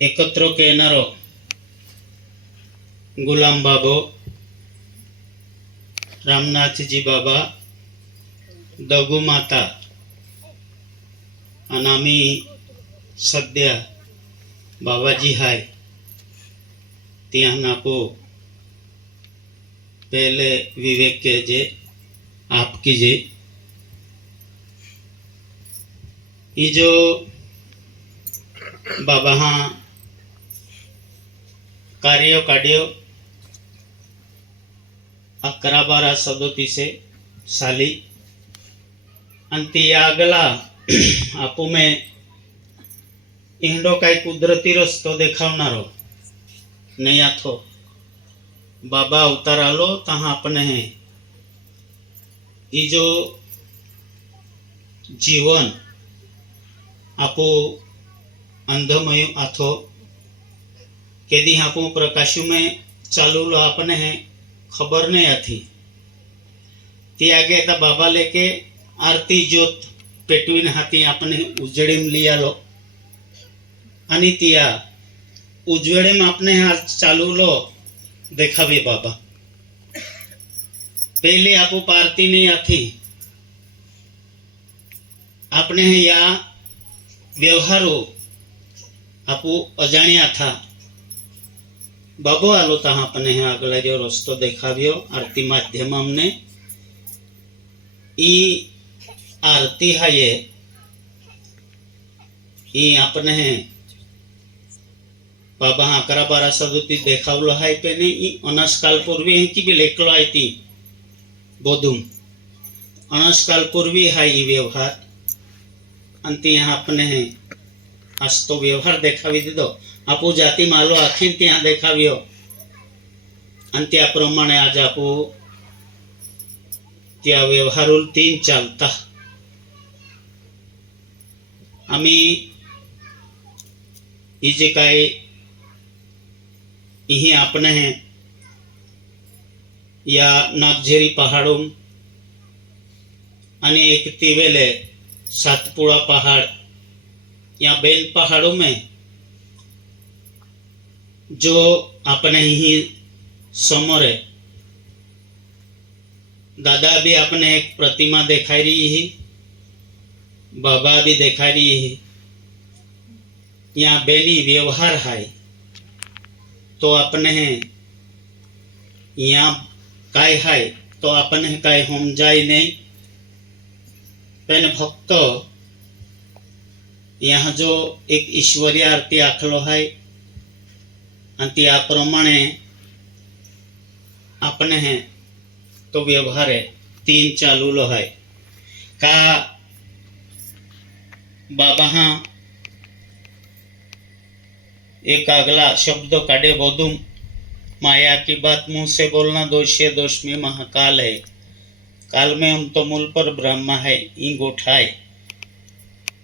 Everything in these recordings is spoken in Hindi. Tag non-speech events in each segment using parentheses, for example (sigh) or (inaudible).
एकत्र बाबो रामनाथ जी बाबा, दगू माता, अनामी सद्या बाबा जी हाय। ते को पहले विवेक के जे आप कीजे ये जो बाबा हाँ કાર્ય કાઢ્યો. આ કરાબારા શબ્દોથી છે સાલી. અંતિ આગલા (clears throat) આપો મેં ઈંડો કાંઈ કુદરતી રસ્તો દેખાવનારો નહીં આથો. બાબા અવતાર આલો, તહા આપને હે. એ જો જીવન આપો અંધમય આથો. कैदी हाँ प्रकाशु में चालू लो आपने हैं, खबर नहीं आती। ती आगे था बाबा लेके आरती जोत पेटवी ने हाथी आपने उजड़ी में लिया लो। अनि तिया में अपने हाथ चालू लो, देखा भी बाबा। पहले आप पारती नहीं आती। अपने या व्यवहार आप अजाणिया था। બાબો આલો તા આપણે આગળ જો રસ્તો દેખાવ્યો આરતી માધ્યમ અમને ઈ આરતી હાયે ઈ આપણે बाबा हा अकरा बारा सदोतीस देखावलो हाय पेने इ अनसकाल पूर्वी ह्यांची बी लेखलो आहे ती बोधूम अनसकाल पूर्वी हाय इ व्यवहार आणि ती આપણે આજ તો વ્યવહાર દેખાવી દીધો આપો જાતિ માલો આખી ત્યાં દેખાવ્યો અને त्या પ્રમાણે આજ આપો त्या व्यवहारूल तीन चालता आम्ही ही जे काय यही अपने हैं या नागझेरी पहाड़ों અને એક तिवेले सातपुड़ा पहाड़ या बेल पहाड़ों में, जो अपने ही समोर है। दादा भी अपने एक प्रतिमा दिखा रही है, बाबा भी दिखा रही है। यहाँ बेली व्यवहार है तो अपने यहाँ काय है तो अपने काय हम जाए नहीं। पहले भक्त यहाँ जो एक ईश्वरी आरती आखलो आहे आणि त्याप्रमाणे आपण हे तो व्यवहार आहे तीन चालूलो आहे का बाबा हा, एक अगला शब्द काढ़े बोधुम, माया की बात मुँह से बोलना दोष है दोष में महाकाल है। काल में हम तो मूल पर ब्रह्मा है इंग गोठाए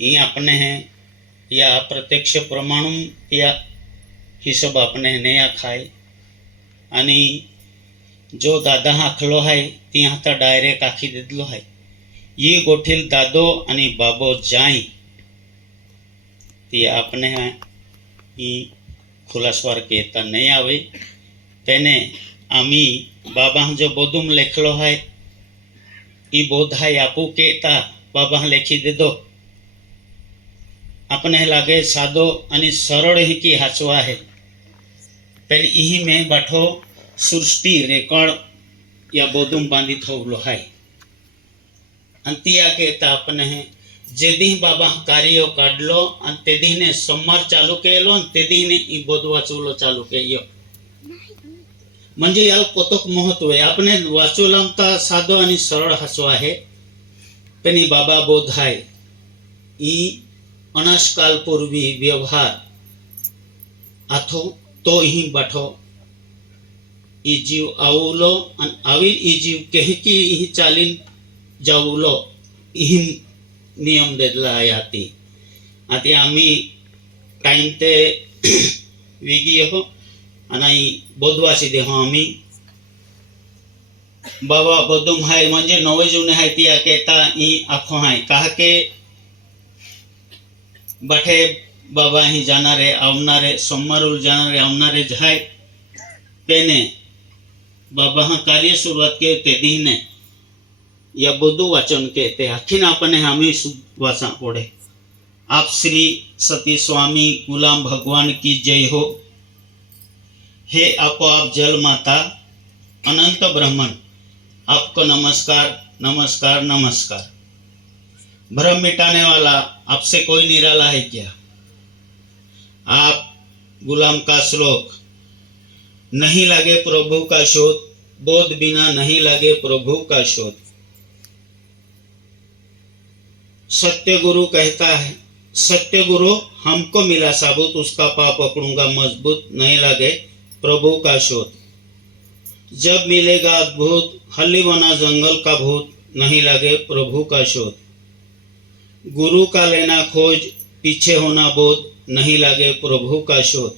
ई अपने हैं या प्रत्यक्ष प्रमाणु या हिशोब अपने नया खाय आणि जो दादा आखलो आहे ती आता डायरेक्ट आखी दिदलो आहे ये गोठील दादो आणि बाबो जाई ती આપણે એ ખુલાસવાર કહેતા નહીં આવે તેને આમી બાબા જો બોધુમ લેખલો હોય એ બોધાય આપું કહેતા બાબા લેખી દીધો આપણે લાગે સાદો અને સરળ હિકી હાચવા હે પેલી ઈ મેં બાઠો સૃષ્ટિ રેકર્ડ या बोधुम बांधी थोबलो हाय अंतिया कहेता આપણે जेदी बाबा कार्य काढलो आणि तेदीने सोमवार चालू केलो आणि तेदीने ई बोध वाचवलो चालू केलो म्हणजे याला कोतक महत्व आहे आपण वाचवलाम तर साधो आणि सरळ हसो आहे पण ही बाबा बोध आहे ई अनसकाल पूर्वी व्यवहार आथो तो ही बाठो ई जीव आवलो आणि આવી ई जीव કેહકી ही ચાલીન જાવલો ही नियम दिला आहे आती आती आम्ही टाईम ते (clears throat) वेगी हो आणि बोधवासी देहो आम्ही बाबा बदुम हाय म्हणजे नवे जुने हाय ती केता ई आखो हाय कहा के बठे બાબા અહીં જાનારે આવનારે સોમવારોલ જાનારે આવનારે જાય તેને બાબા હા કાર્ય શરૂઆત કે તે દીને या બધું વાચન કે તે આખીને આપણને હામી વાંચા પડે आप श्री सती स्वामी गुलाम भगवान की जय हो हे आपोआप जल माता अनंत ब्रह्मन आपको नमस्कार नमस्कार नमस्कार भ्रम मिटाने वाला आपसे कोई निराला है क्या? आप गुलाम का श्लोक, नहीं लगे प्रभु का शोध, बोध बिना नहीं लगे प्रभु का शोध। सत्य गुरु कहता है, सत्य गुरु हमको मिला साबुत, उसका पाप पकड़ूँगा, मज़बूत नहीं लगे प्रभु का शोध। जब मिलेगा अद्भुत, हल्ली बना जंगल का भूत, नहीं लगे प्रभु का शोध। गुरु का लेना खोज, पीछे होना बोध, नहीं लगे प्रभु का शोध।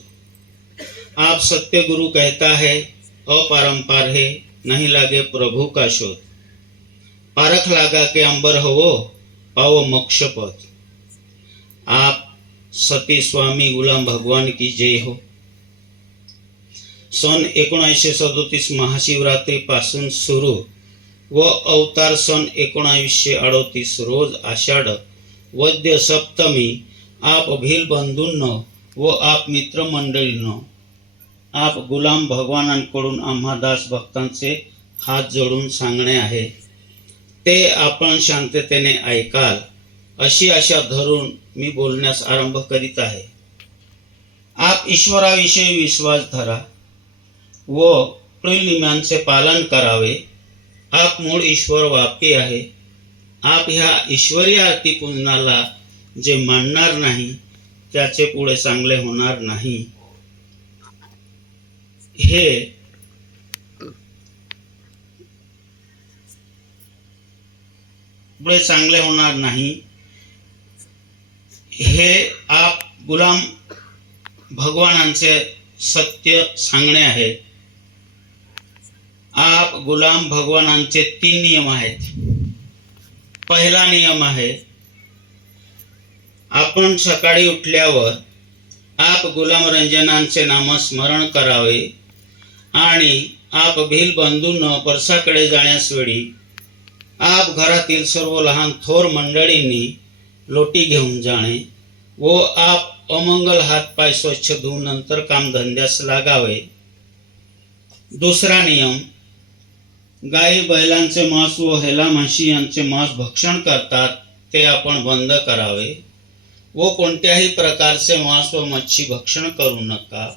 आप सत्य गुरु कहता है, अपारंपार है, नहीं लगे प्रभु का शोध। पारख लागा के अंबर हो पाओ मोक्ष पथ। आप सती स्वामी गुलाम भगवान की जय हो। सन एकोणीसशे सदोतीस महाशिवरात्रीपासून सुरू व अवतार सन एकोणावीसशे अडोतीस रोज आषाढ वद्य सप्तमी आप भील बंधूंनो व आप मित्रमंडळींनो. आप गुलाम भगवानांकडून आम्हा दास भक्तांचे हात जोडून सांगणे आहे. ते आपण शांततेने ऐकाल अशी आशा धरून मी बोलण्यास आरंभ करीत आहे. आप ईश्वराविषयी विश्वास धरा व नियमांचे पालन करावे. आप मूळ ईश्वर वापी आहे. आप ह्या ईश्वरी आरती पूजनाला जे मानणार नाही त्याचे पुढे चांगले होणार नाही. हे पुढे चांगले होणार नाही. हे आप गुलाम भगवानांचे सत्य सांगणे आहे. आप गुलाम भगवानांचे तीन नियम आहेत. पहिला नियम आहे आपण सकाळी उठल्यावर आप गुलाम रंजनांचे नामस्मरण करावे आणि आप भील बंधूंना परसाकडे जाण्यास वेळी आप घरातील सर्व लहान थोर मंडळींनी लोटी घेऊन जाणे व आप अमंगल हातपाय स्वच्छ धुवून नंतर कामधंद्यास लागावे. दुसरा नियम गाई बैलांचे मांस व हेला म्हशी यांचे मांस भक्षण करतात ते आपण बंद करावे. व कोणत्याही प्रकारचे मांस व मच्छी भक्षण करू नका.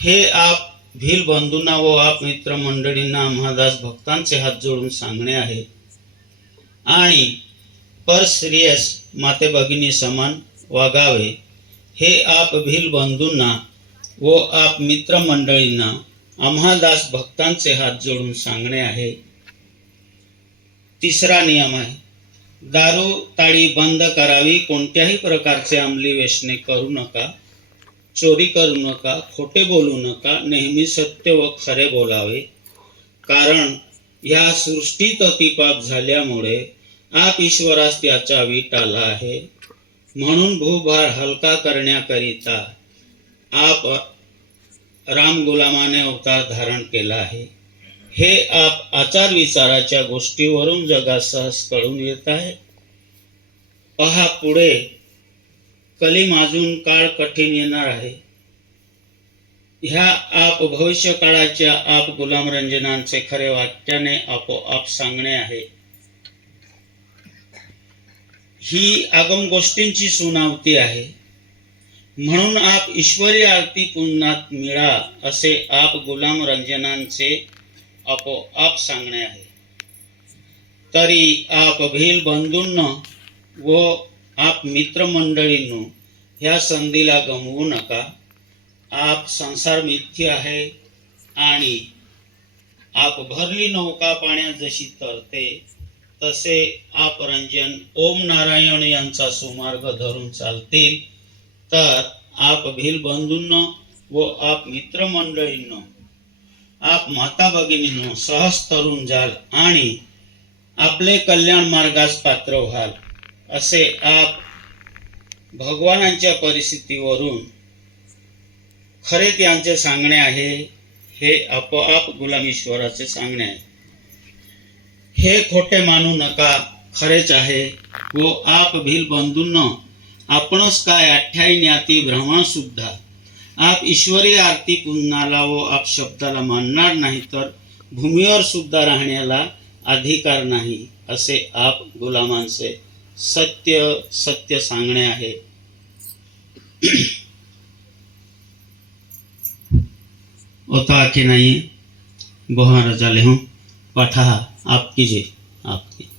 हे आप भील बंधूंना व आप मित्र मंडळींना आम्हादास भक्तांचे हात जोडून सांगणे आहे. आणि पर स्त्रियस माते भगिनी समान वागावे. हे आप भील बंधूंना व आप मित्रमंडळींना आम्हा दास भक्तांचे हात जोडून सांगणे आहे. तिसरा नियम आहे. दारू ताळी बंद करावी कोणत्याही प्रकारचे अंमली व्यसने करू नका चोरी करू नका खोटे बोलू नका नेहमी सत्य व खरे बोलावे. कारण या सृष्टीत अतिपाप झाल्यामुळे आप ईश्वरास त्याचा वीट आला आहे. म्हणून भूभार हलका करण्याकरिता आप राम गुलामाने अवतार धारण केला आहे. हे आप आचार विचाराच्या गोष्टीवरून जगात सहज कळून येत आहे. पहा पुढे कलीम अजून काळ कठीण येणार आहे. ह्या आप भविष्य काळाच्या आप गुलाम रंजनांचे खरे वाक्याने आपोआप सांगणे आहे. ही आगम गोष्टींची सुनावती आहे. म्हणून आप ईश्वरी आरती पुन्हात मिळा असे आप गुलाम रंजनांचे आपोआप सांगणे आहे. तरी आप भील बंधूंनो व आप मित्रमंडळींनो ह्या संधीला गमवू नका. आप संसार मिथ्य आहे आणि आप भरली नौका पाण्यात जशी तरते तसे आप रंजन ओम नारायण यांचा सुमार्ग धरून चालतील. तर आप भील बंधूंनो व आप मित्रमंडळींनो आप माता भगिनींनो सहज तरुण जाल आणि आपले कल्याण मार्गास पात्र व्हाल असे आप भगवानांच्या परिस्थितीवरून खरे त्यांचे सांगणे आहे हे आपोआप गुलामीश्वराचे सांगणे आहे. हे खोटे मानू नका खरेच आहे. व आप भील बंधूंनो आपणच काय अठ्ठाई ज्ञाती भ्रमण सुद्धा आप ईश्वरी आरती पुन्हाला व आप शब्दाला मानणार नाही तर भूमीवर सुद्धा राहण्याला अधिकार नाही, असे आप गुलामांचे सत्य सत्य सांगणे आहे. (clears throat) होता कि नहीं? बोहा रजा ले हूँ? पाठा, आप कीजिए आप कीजिए.